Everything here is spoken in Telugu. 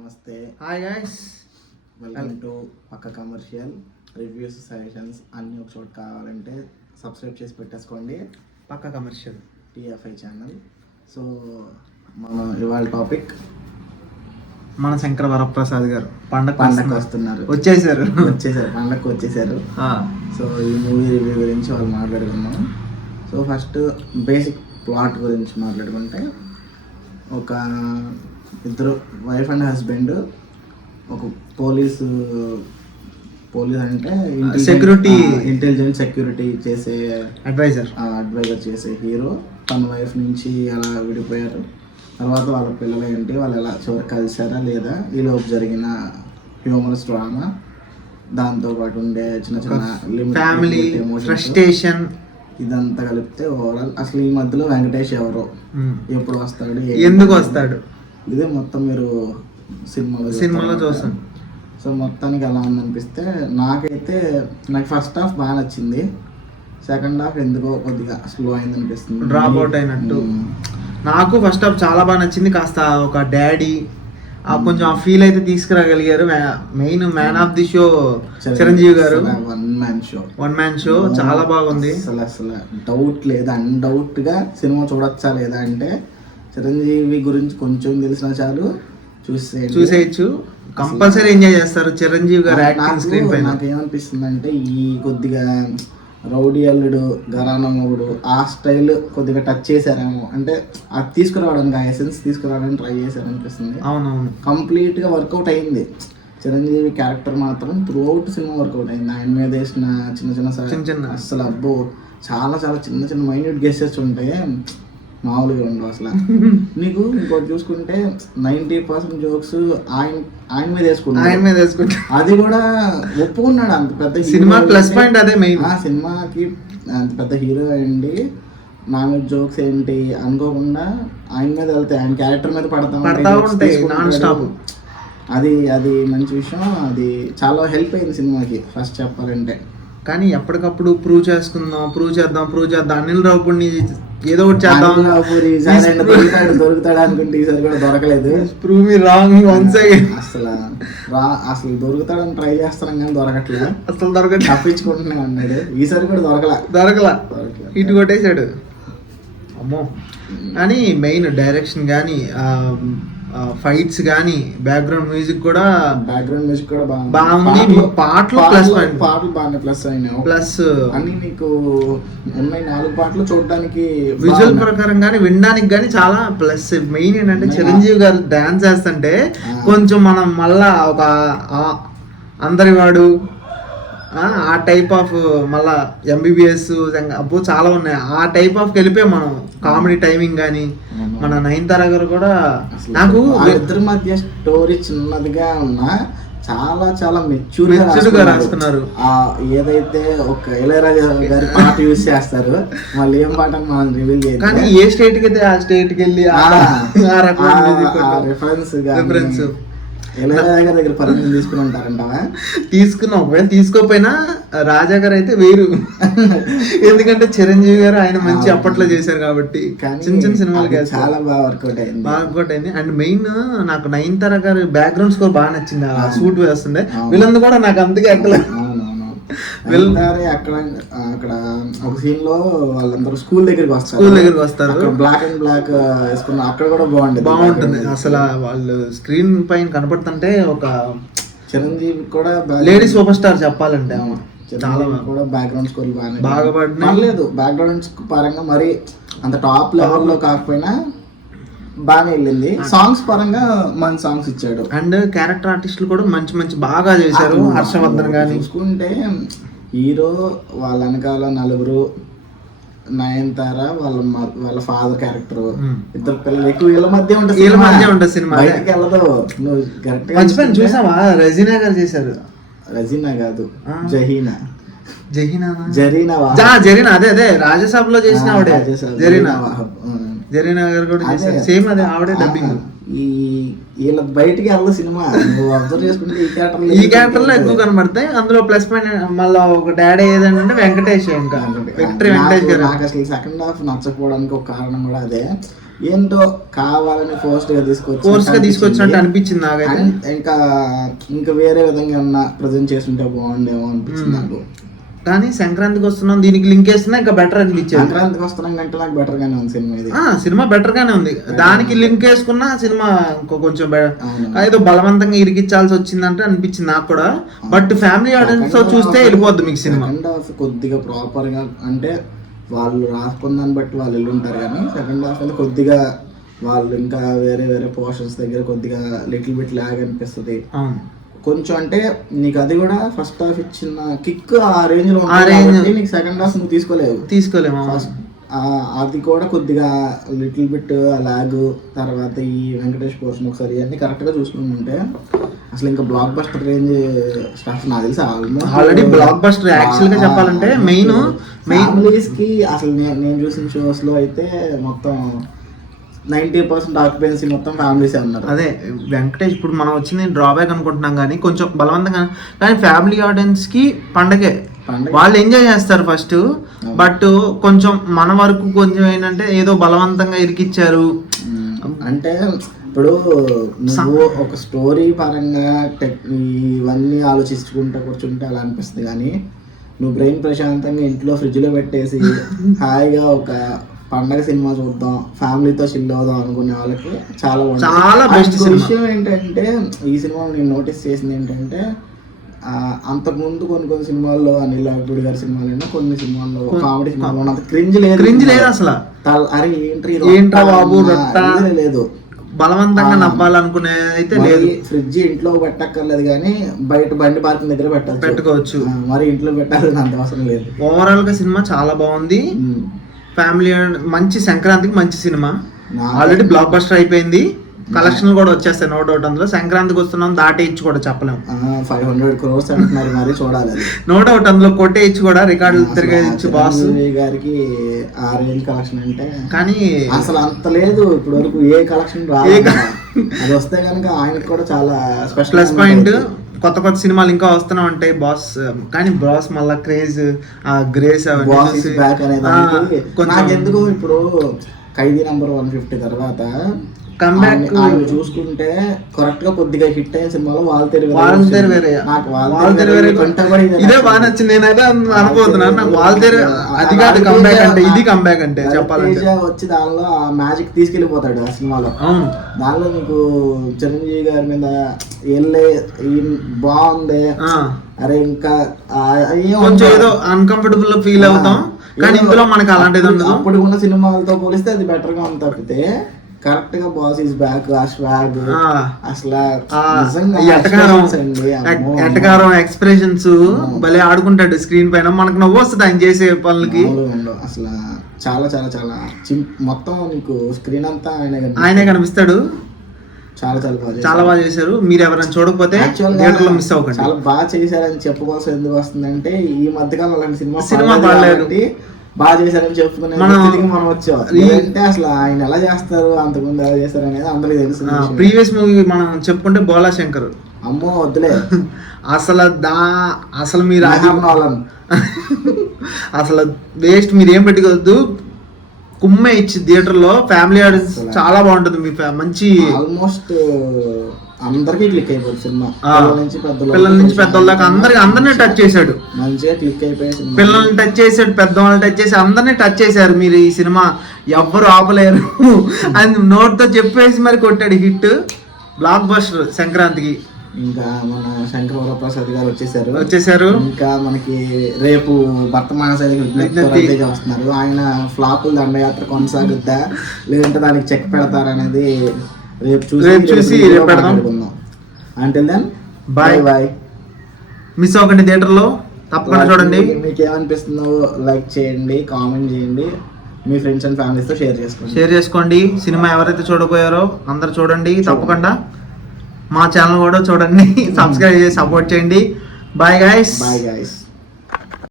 నమస్తే, హాయ్ గైస్, వెల్కమ్ టు పక్క కమర్షియల్. రివ్యూస్, సజెషన్స్ అన్నీ ఒక చోట కావాలంటే సబ్స్క్రైబ్ చేసి పెట్టేసుకోండి, పక్క కమర్షియల్ టీఎఫ్ఐ ఛానల్. సో మన ఇవాళ టాపిక్ మన శంకర వరప్రసాద్ గారు పండగ వస్తున్నారు, వచ్చేసారు పండగకు వచ్చేసారు. సో ఈ మూవీ రివ్యూ గురించి వాళ్ళు మాట్లాడుకుందాం. సో ఫస్ట్ బేసిక్ ప్లాట్ గురించి మాట్లాడుకుంటే, ఒక ఇద్దరు వైఫ్ అండ్ హస్బెండ్ ఒక పోలీస్ అంటే ఇంటెలిజెంట్ సెక్యూరిటీ చేసే అడ్వైజర్ చేసే హీరో తన వైఫ్ నుంచి అలా విడిపోయారు. తర్వాత వాళ్ళ పిల్లలు ఏంటి, వాళ్ళు ఎలా చివరికి కలిసారా లేదా, ఈలోపు జరిగిన హ్యూమరస్ డ్రామా, దాంతోపాటు ఉండే చిన్న చిన్న ఫ్యామిలీ ఫ్రస్ట్రేషన్, ఇదంతా కలిపితే ఓవరాల్ అసలు ఈ మధ్యలో వెంకటేష్ ఎవరో, ఎప్పుడు వస్తాడు, ఎందుకు వస్తాడు, ఇదే మొత్తం మీరు సినిమాలో చూస్తాం. సో మొత్తానికి ఎలా ఉందనిపిస్తే, నాకు ఫస్ట్ హాఫ్ బాగా నచ్చింది, సెకండ్ హాఫ్ ఎందుకో కొద్దిగా స్లో అయింది అనిపిస్తుంది, డ్రాప్ అవుట్ అయినట్టు. నాకు ఫస్ట్ హాఫ్ చాలా బాగా నచ్చింది. కాస్త ఒక డాడీ కొంచెం ఆ ఫీల్ అయితే తీసుకురాగలిగారు. Main man of the show Chiranjeevi గారు. వన్ మ్యాన్ షో చాలా బాగుంది. అసలు డౌట్ లేదా, అన్డౌట్ గా సినిమా చూడొచ్చా లేదా అంటే, చిరంజీవి గురించి కొంచెం తెలిసినా చాలు చూసేయచ్చు, కంపల్సరీ ఎంజాయ్ చేస్తారు చిరంజీవి గారు యాక్టింగ్ స్క్రీన్ పైన. నాకు ఏమనిపిస్తుంది అంటే, ఈ కొద్దిగా రౌడీ అల్లుడు, ఘరానా మొగుడు ఆ స్టైల్ కొద్దిగా టచ్ చేశారేమో, అంటే అది తీసుకురావడానికి, ఆ ఎసెన్స్ తీసుకురావడానికి ట్రై చేశారనిపిస్తుంది. అవునవును, కంప్లీట్ గా వర్కౌట్ అయింది. చిరంజీవి క్యారెక్టర్ మాత్రం త్రూ అవుట్ సినిమా వర్కౌట్ అయింది. ఆయన మీద వేసిన చిన్న చిన్న అసలు అబ్బో చాలా చాలా చిన్న చిన్న మైన్యూట్ గెస్టర్స్ ఉంటాయి, మామూలుగా ఉండవు అసలు. నీకు ఇంకోటి చూసుకుంటే 90% జోక్స్ ఆయన మీద వేసుకుంటా, అది కూడా ఒప్పుకున్నాడు. అంత పెద్ద సినిమా ప్లస్ పాయింట్ అదే మెయిన్. ఆ సినిమాకి అంత పెద్ద హీరో అండి, నా మీద జోక్స్ ఏంటి అనుకోకుండా ఆయన మీద వెళ్తాయి, ఆయన క్యారెక్టర్ మీద పడతా ఉంటాయి నాన్ స్టాప్. అది మంచి విషయం, అది చాలా హెల్ప్ అయింది సినిమాకి ఫస్ట్ చెప్పాలంటే. కానీ ఎప్పటికప్పుడు ప్రూవ్ చేద్దాం అనిల్ రావుపూడిని ఏదో ఒకటి చేద్దాం, దొరుకుతాడు అనుకుంటే ఈసారి కూడా దొరకలేదు. Prove me wrong once again. అసలు దొరుకుతాడని ట్రై చేస్తాం కానీ దొరకట్లేదు, అసలు దొరకట్లేదు, తప్పించుకుంటూనే ఉన్నాడు. ఈసారి కూడా దొరకలా ఇటు కొట్టేశాడు. అమ్మో. కానీ మెయిన్ డైరెక్షన్ కానీ, ఫైట్స్ కానీ, బ్యాక్గ్రౌండ్ మ్యూజిక్ కూడా బాగుంది. పాటలు బాగానే ప్లస్ అయినాయి. ప్లస్ అన్ని నీకు ఉన్నాయి 4 పాటలు చూడడానికి, విజువల్ ప్రకారం కానీ వినడానికి కానీ చాలా ప్లస్. మెయిన్ ఏంటంటే చిరంజీవి గారు డాన్స్ చేస్తుంటే కొంచెం మనం మళ్ళా ఒక అందరివాడు ఆ టైప్ ఆఫ్, మళ్ళా ఎంబీబీఎస్ అబ్బో చాలా ఉన్నాయి, ఆ టైప్ ఆఫ్ వెళ్ళిపోయాం మనం. కామెడీ టైమింగ్ కానీ, మన నయనతార గారు కూడా నాకు ఇద్దరి మధ్య స్టోరీ చిన్నదిగా ఉన్నా చాలా చాలా మెచ్యూర్ గా రాసుకున్నారు. ఏదైతే ఒక ఇళయరాజా గారి పాట యూజ్ చేస్తారు, మళ్ళీ ఏం పాట మనం రివీల్ చేయాలి, కానీ ఏ స్టేట్ కి అయితే ఆ స్టేట్ కి వెళ్ళి రిఫరెన్స్ ఇళయరాజా గారి దగ్గర పర్మిషన్ తీసుకుని ఉంటారంటావా? తీసుకున్నాం. ఒకవేళ తీసుకోపోయినా రాజా గారు అయితే వేరు, ఎందుకంటే చిరంజీవి గారు ఆయన మంచి అప్పట్లో చేశారు కాబట్టి చిన్న సినిమాలు చాలా బాగా వర్కౌట్ అయింది. అండ్ మెయిన్ నాకు నయనతార గారు బ్యాక్గ్రౌండ్ స్కోర్ బాగా నచ్చింది. ఆ సూట్ వేస్తుండే వీళ్ళందరూ కూడా నాకు అంతగా ఎక్కలేదు. అక్కడ ఒక సీన్ లో వాళ్ళందరూ స్కూల్ దగ్గరికి వస్తారు, బ్లాక్ అండ్ బ్లాక్ వేసుకున్న, అక్కడ కూడా బాగుంటుంది. అసలు వాళ్ళు స్క్రీన్ పైన కనపడుతుంటే ఒక చిరంజీవి కూడా లేడీ సూపర్ స్టార్ చెప్పాలంటే. చాలా కూడా బ్యాక్గ్రౌండ్ స్కోర్ బాగా పడలేదు. బ్యాక్గ్రౌండ్ పరంగా మరి అంత టాప్ లెవెల్ లో కాకపోయినా బాగానే వెళ్ళింది. సాంగ్స్ పరంగా మంచి సాంగ్స్ ఇచ్చాడు. అండ్ క్యారెక్టర్ ఆర్టిస్టులు కూడా మంచి బాగా చేశారు. హర్షవర్ధన్ గాని చూసుకుంటే హీరో వాళ్ళ వెనకాల నలుగురు, నయనతార వాళ్ళ ఫాదర్ క్యారెక్టర్, ఇద్దరు పిల్లలు, ఎక్కువ వీళ్ళ మధ్య ఉంటుంది సినిమా. బయటకి వెళ్ళదు. నువ్వు కరెక్ట్ చూసావా? రజీనా గారు చేశారు. రజీనా కాదు, జరీనా అదే రాజ్యసభలో చేసిన ఆవిడే జరీనా గారు కూడా చేశారు. సేమ్ అదే ఆవిడే డబ్బింగ్. వీళ్ళ బయటికి వెళ్ళదు సినిమా. అబ్జర్వ్ చేసుకుంటే ఈ క్యారెక్టర్ లో ఎక్కువ కనబడతాయి. అందులో ప్లస్ పాయింట్ మళ్ళీ ఒక డాడీ ఏదంటే వెంకటేష్. ఇంకా నాకు అసలు సెకండ్ హాఫ్ నచ్చకపోవడానికి ఒక కారణం కూడా అదే. ఏంటో కావాలని ఫోర్స్ గా తీసుకొచ్చినట్టు అనిపించింది నాకైతే. ఇంకా వేరే విధంగా ఏమన్నా ప్రజెంట్ చేస్తుంటే బాగుండేమో అనిపించింది నాకు. కానీ సంక్రాంతికి వస్తున్నాం దీనికి లింక్ వేస్తున్నా ఇంకా బెటర్ అనిపించింది. సంక్రాంతికి వస్తున్నాం కంటే నాకు బెటర్ గానే ఉంది సినిమా ఇది. సినిమా బెటర్ గానే ఉంది. దానికి లింక్ వేసుకున్నా సినిమా కొంచెం ఏదో బలవంతంగా ఇరికించాల్సి వచ్చిందంటే అనిపించింది నాకు కూడా. బట్ ఫ్యామిలీ ఆడియన్స్ తో చూస్తే వెళ్ళిపోద్ది మీకు సినిమా. సెకండ్ హాఫ్ కొద్దిగా ప్రాపర్ గా అంటే వాళ్ళు రాసుకున్నాను బట్టి వాళ్ళు వెళ్ళి ఉంటారు, కానీ సెకండ్ హాఫ్ అయితే కొద్దిగా వాళ్ళు ఇంకా వేరే వేరే పోర్షన్స్ దగ్గర కొద్దిగా లిటిల్ బిట్ లాగ్ అనిపిస్తుంది కొంచెం. అంటే నీకు అది కూడా ఫస్ట్ హాఫ్ ఇచ్చిన కిక్ ఆ రేంజ్ లో నీకు సెకండ్ హాఫ్ నువ్వు తీసుకోలేము. అది కూడా కొద్దిగా లిటిల్ బిట్ లాగ్. తర్వాత ఈ వెంకటేష్ పోర్షన్ ఒకసారి అన్ని కరెక్ట్ గా చూసుకుంటుంటే అసలు ఇంకా బ్లాక్ బస్టర్ రేంజ్ స్టాఫ్ నాకు తెలిసి ఆల్రెడీ బ్లాక్ బస్టర్. యాక్చువల్ గా చెప్పాలంటే మెయిన్ ఫ్యామిలీస్ కి అసలు నేను చూసిన షోస్ లో అయితే మొత్తం 90% ఆక్యుపెన్సీ మొత్తం ఫ్యామిలీస్ ఉన్నారు. అదే వెంకటేష్ ఇప్పుడు మనం వచ్చింది డ్రాబ్యాక్ అనుకుంటున్నాం కానీ కొంచెం బలవంతంగా, కానీ ఫ్యామిలీ ఆడియన్స్ కి పండగే, వాళ్ళు ఎంజాయ్ చేస్తారు ఫస్ట్. బట్ కొంచెం మన వరకు కొంచెం ఏంటంటే ఏదో బలవంతంగా ఇరికిచ్చారు. అంటే ఇప్పుడు నువ్వు ఒక స్టోరీ పరంగా ఇవన్నీ ఆలోచించుకుంటూ కూర్చుంటే అలా అనిపిస్తుంది, కానీ నువ్వు బ్రెయిన్ ప్రశాంతంగా ఇంట్లో ఫ్రిడ్జ్లో పెట్టేసి హాయిగా ఒక పండగ సినిమా చూద్దాం ఫ్యామిలీతో చిల్ అవుదాం అనుకునే వాళ్ళకి చాలా బెస్ట్ విషయం ఏంటంటే ఈ సినిమా నేను నోటీస్ చేసింది ఏంటంటే అంతకుముందు కొన్ని సినిమాల్లో అనిల్ రావిపూడి గారి సినిమాలు కొన్ని సినిమాల్లో కామెడీ సినిమాలో అంత క్రింజ్ లేదు అసలు. అరే ఏంట్రా బాబు లేదు, బలవంతంగా నవ్వాలనుకునే అయితే లేదు. ఫ్రిడ్జ్ ఇంట్లో పెట్టక్కర్లేదు కానీ బయట బండి పార్కింగ్ దగ్గర పెట్టుకోవచ్చు, మరి ఇంట్లో పెట్టాలని అంత అవసరం లేదు. ఓవరాల్ గా సినిమా చాలా బాగుంది. ఫ్యామిలీ మంచి సంక్రాంతికి మంచి సినిమా. ఆల్రెడీ బ్లాక్ బస్టర్ అయిపోయింది, కలెక్షన్ కూడా వచ్చేస్తాయి నో డౌట్. అందులో సంక్రాంతికి వస్తున్నాం దాటేయచ్చు కూడా చెప్పలేము. 500 crores అంటున్నారు, మరి చూడాలి. నో డౌట్ అందులో కొట్టేయచ్చు కూడా, రికార్డులు తిరిగేయచ్చు బాస్ గారికి. ఆ రేంజ్ కలెక్షన్ అంటే కానీ అసలు అంత లేదు ఇప్పటి వరకు ఏ కలెక్షన్ రాదు. అది వస్తే కనుక ఆయనకు కూడా చాలా స్పెషల్ ప్లస్ పాయింట్. కొత్త సినిమాలు ఇంకా వస్తూనే ఉంటాయి బాస్. కానీ బాస్ మళ్ళా క్రేజ్ గ్రేస్ ఎందుకు ఇప్పుడు ఖైదీ నంబర్ 150 తర్వాత కంబ్యాక్ చూసుకుంటే కరెక్ట్ గా కొద్దిగా హిట్ అయిన సినిమాలో వాల్తేరు ఇదే బాగా నచ్చింది. నేనైతే అనుకోతున్నాను నాకు వాల్తేరు అది కాదు కంబ్యాక్ అంటే, ఇది కంబ్యాక్ అంటే చెప్పాలంటే. వచ్చి దానిలో ఆ మ్యాజిక్ తీసుకెళ్లిపోతాడు ఆ సినిమాలో. దానిలో నీకు చిరంజీవి గారి మీద వెళ్ళే బాగుంది, అరే ఇంకా కొంచెం ఏదో అన్కంఫర్టబుల్ ఫీల్ అవుతాం, కానీ ఇందులో మనకి అలాంటిది ఉండదు. అప్పుడు ఉన్న సినిమాలతో పోలిస్తే అది బెటర్ గా ఉంది తప్పితే కరెక్ట్ గా బాస్ ఇస్ బ్యాక్ ఆ స్వాగ్ అసలు ఎటకారం ఎక్స్ప్రెషన్స్ భలే ఆడుకుంటాడు స్క్రీన్ పైన. మనకు నవ్వు వస్తుంది ఆయన చేసే పనులకి. అసలు చాలా చాలా చాలా మొత్తం నీకు స్క్రీన్ అంతా ఆయనే కనిపిస్తాడు. చాలా బాగా చేశారు. మీరు ఎవరైనా చూడకపోతే థియేటర్ లో మిస్ అవ్వకండి. చాలా బాగా చేశారని చెప్పుకోవాల్సి ఎందుకు వస్తుందంటే ఈ మధ్యకాలం అలాంటి సినిమా బాగాలేదు, బాగా చేశారని చెప్పుకునే మనం వచ్చాం. అంటే అసలు ఆయన ఎలా చేస్తారు, అంతకుముందు ఎలా చేస్తారు అనేది అందరికి తెలుసు. ప్రీవియస్ మూవీ మనం చెప్పుకుంటే బోలా శంకర్, అమ్మో వద్దులే అసలు మీరు అసలు వేస్ట్, మీరు ఏం పెట్టుకోవద్దు. కుమ్మే ఇచ్చి థియేటర్ లో ఫ్యామిలీ ఆడియన్స్ చాలా బాగుంటుంది. మీ మంచి ఆల్మోస్ట్ అందరికి క్లిక్ అయిపోతుంది సినిమా. పిల్లల నుంచి పెద్దవాళ్ళ దాకా అందరినీ టచ్ చేశాడు. మంచిగా క్లిక్ అయిపోయి పిల్లల్ని టచ్ చేశాడు, పెద్దవాళ్ళని టచ్ చేసి అందరినీ టచ్ చేశారు. మీరు ఈ సినిమా ఎవ్వరు ఆపలేరు అని నోట్ తో చెప్పేసి మరి కొట్టాడు హిట్. బ్లాక్ బస్టర్ సంక్రాంతికి. ఇంకా మన శంకర్ వరప్రసాద్ గారు వచ్చేసారు. ఇంకా మనకి రేపు వర్తమాన వస్తున్నారు. ఆయన ఫ్లాపుల దండయాత్ర కొనసాగుద్దా లేదంటే దానికి చెక్ పెడతారనేది రేపు చూసి పెడదాం. Until then bye. మిస్ అవ్వకండి థియేటర్ లో, తప్పకుండా చూడండి. మీకు ఏమనిపిస్తుందో లైక్ చేయండి, కామెంట్ చేయండి, మీ ఫ్రెండ్స్ అండ్ ఫ్యామిలీస్ తో షేర్ చేసుకోండి. సినిమా ఎవరైతే చూడబోయారో అందరు చూడండి తప్పకుండా. మా ఛానల్ కూడా చూడండి, సబ్స్క్రైబ్ చేసి సపోర్ట్ చేయండి. Bye guys.